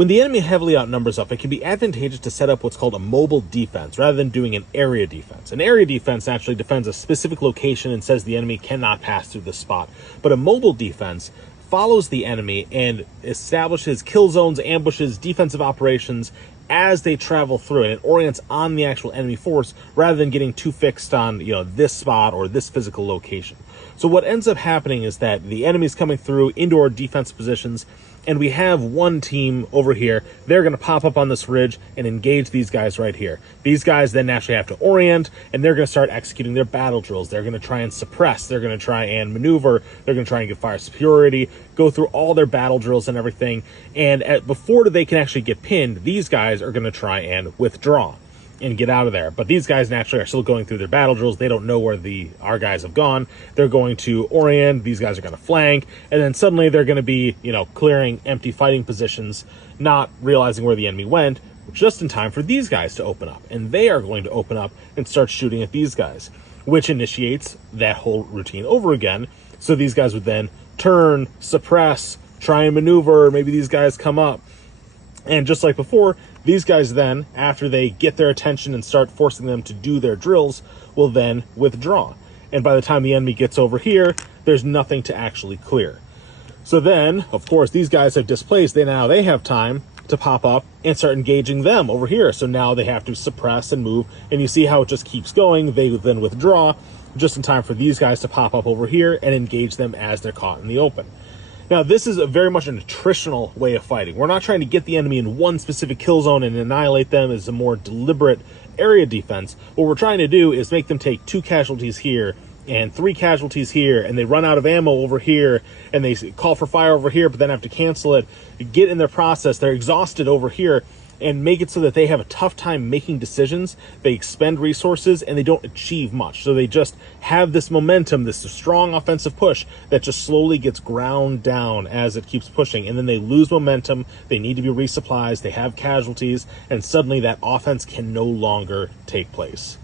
When the enemy heavily outnumbers up, it can be advantageous to set up what's called a mobile defense rather than doing an area defense. An area defense actually defends a specific location and says the enemy cannot pass through the spot. But a mobile defense follows the enemy and establishes kill zones, ambushes, defensive operations as they travel through, and it orients on the actual enemy force rather than getting too fixed on, this spot or this physical location. So what ends up happening is that the enemy's coming through into our defense positions, and we have one team over here. They're going to pop up on this ridge and engage these guys right here. These guys then naturally have to orient, and they're going to start executing their battle drills. They're going to try and suppress. They're going to try and maneuver. They're going to try and get fire superiority, go through all their battle drills and everything. And before they can actually get pinned, these guys are going to try and withdraw and get out of there. But these guys naturally are still going through their battle drills. They don't know where our guys have gone. They're going to orient. These guys are going to flank. And then suddenly they're going to be, clearing empty fighting positions, not realizing where the enemy went, just in time for these guys to open up. And they are going to open up and start shooting at these guys, which initiates that whole routine over again. So these guys would then turn, suppress, try and maneuver. Maybe these guys come up. And just like before, these guys then, after they get their attention and start forcing them to do their drills, will then withdraw. And by the time the enemy gets over here, there's nothing to actually clear. So then, of course, these guys have displaced. They have time to pop up and start engaging them over here. So now they have to suppress and move. And you see how it just keeps going. They then withdraw just in time for these guys to pop up over here and engage them as they're caught in the open. Now, this is very much an attritional way of fighting. We're not trying to get the enemy in one specific kill zone and annihilate them as a more deliberate area defense. What we're trying to do is make them take 2 casualties here and 3 casualties here, and they run out of ammo over here, and they call for fire over here, but then have to cancel it. Get in their process, they're exhausted over here, and make it so that they have a tough time making decisions. They expend resources and they don't achieve much. So they just have this momentum, this strong offensive push that just slowly gets ground down as it keeps pushing. And then they lose momentum. They need to be resupplied. They have casualties, and suddenly that offense can no longer take place.